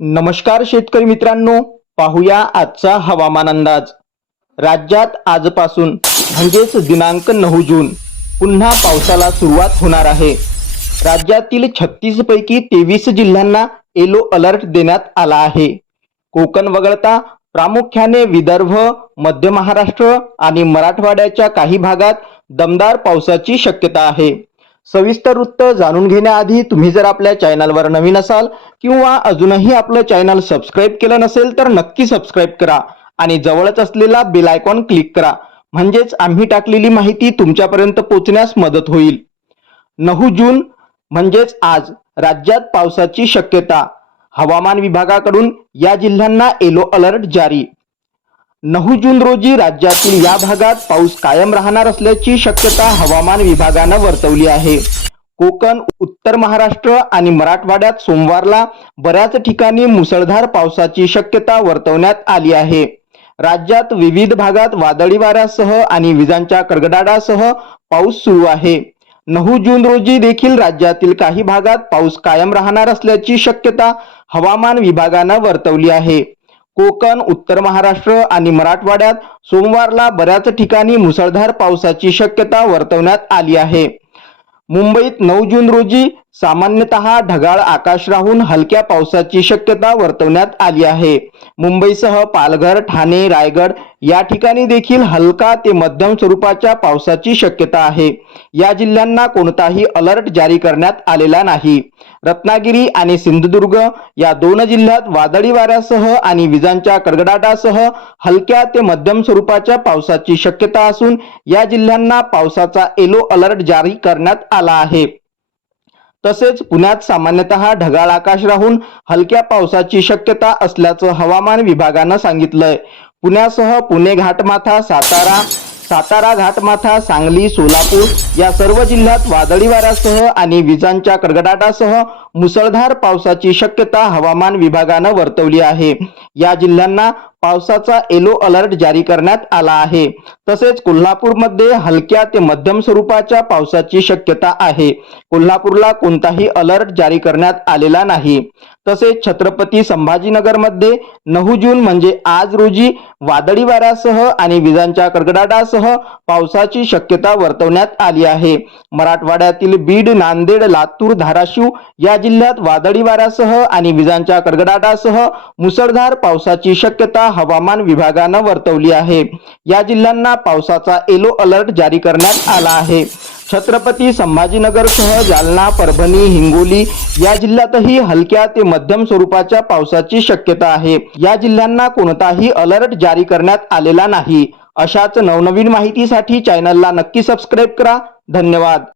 नमस्कार शेतकरी मित्रांनो पाहूया आजचा हवामान अंदाज. राज्यात आजपासून म्हणजेच दिनांक नऊ जून पुन्हा पावसाला सुरुवात होणार आहे. राज्यातील छत्तीस पैकी तेवीस जिल्ह्यांना येलो अलर्ट देण्यात आला आहे. कोकण वगळता प्रामुख्याने विदर्भ मध्य महाराष्ट्र आणि मराठवाड्याच्या काही भागात दमदार पावसाची शक्यता आहे. सविस्तर वृत्त जाणून घेण्याआधी तुम्ही जर आपल्या चॅनलवर नवीन असाल किंवा अजूनही आपलं चॅनल सबस्क्राईब केलं नसेल तर नक्की सबस्क्राईब करा आणि जवळच असलेला बेल आयकॉन क्लिक करा. म्हणजेच आम्ही टाकलेली माहिती तुमच्यापर्यंत पोहोचण्यास मदत होईल. नऊ जून म्हणजेच आज राज्यात पावसाची शक्यता. हवामान विभागाकडून या जिल्ह्यांना येलो अलर्ट जारी. नऊ जून रोजी राज्यातील या भागात पाऊस कायम राहणार असल्याची शक्यता हवामान विभागानं वर्तवली आहे. कोकण उत्तर महाराष्ट्र आणि मराठवाड्यात सोमवारला बऱ्याच ठिकाणी मुसळधार पावसाची शक्यता वर्तवण्यात आली आहे. राज्यात विविध भागात वादळी वाऱ्यासह आणि विजांच्या कडकडाटासह पाऊस सुरू आहे. नऊ जून रोजी देखील राज्यातील काही भागात पाऊस कायम राहणार असल्याची शक्यता हवामान विभागानं वर्तवली आहे. कोकण उत्तर महाराष्ट्र आणि मराठवाड्यात सोमवारला बऱ्याच ठिकाणी मुसळधार पावसाची शक्यता वर्तवण्यात आली आहे. मुंबईत नऊ जून रोजी सामान्यतः ढगाळ आकाश राहून हलक्या पावसाची शक्यता वर्तवण्यात आली आहे. मुंबईसह पालघर ठाणे रायगड या ठिकाणी देखील हलका ते मध्यम स्वरूपाच्या पावसाची शक्यता आहे. या जिल्ह्यांना कोणताही अलर्ट जारी करण्यात आलेला नाही. रत्नागिरी आणि सिंधुदुर्ग या दोन जिल्ह्यात वादळी वाऱ्यासह आणि विजांच्या कडकडाटासह हलक्या ते मध्यम स्वरूपाच्या पावसाची शक्यता असून या जिल्ह्यांना पावसाचा येलो अलर्ट जारी करण्यात आला आहे. तसेच पुण्यात सामान्यतः ढगाळ आकाश राहून हलक्या पावसाची शक्यता असल्याचं हवामान विभागानं सांगितलंय. पुण्यासह पुणे घाटमाथा सातारा सातारा घाटमाथा सांगली सोलापूर या सर्व जिल्ह्यात वादळी वाऱ्यासह आणि विजांच्या कडकडाटासह मुसळधार पावसाची शक्यता हवामान विभागानं वर्तवली आहे. या जिल्ह्यांना पावसाचा येलो अलर्ट जारी करण्यात आला आहे. तसेच कोल्हापूरमध्ये हलक्या ते मध्यम स्वरूपाच्या पावसाची शक्यता आहे. कोल्हापूरला कोणताही अलर्ट जारी करण्यात आलेला नाही. तसेच छत्रपती संभाजीनगरमध्ये नऊ जून म्हणजे आज रोजी वादळी वाऱ्यासह आणि विजांच्या कडकडाटासह पावसाची शक्यता वर्तवण्यात आली आहे. मराठवाड्यातील बीड नांदेड लातूर धाराशिव या जिल्ह्यात वादळी वाऱ्यासह आणि विजांच्या कडकडाटासह मुसळधार पावसाची शक्यता हवामान विभागानं वर्तवली आहे. या जिल्ह्यांना पावसाचा येलो अलर्ट जारी करण्यात आला आहे. छत्रपती संभाजीनगरसह जालना परभणी हिंगोली या जिल्ह्यातही हलक्या ते मध्यम स्वरूपाच्या पावसाची शक्यता आहे. या जिल्ह्यांना कोणताही अलर्ट जारी करण्यात आलेला नाही. अशाच नवनवीन माहितीसाठी चॅनलला नक्की सबस्क्राईब करा. धन्यवाद.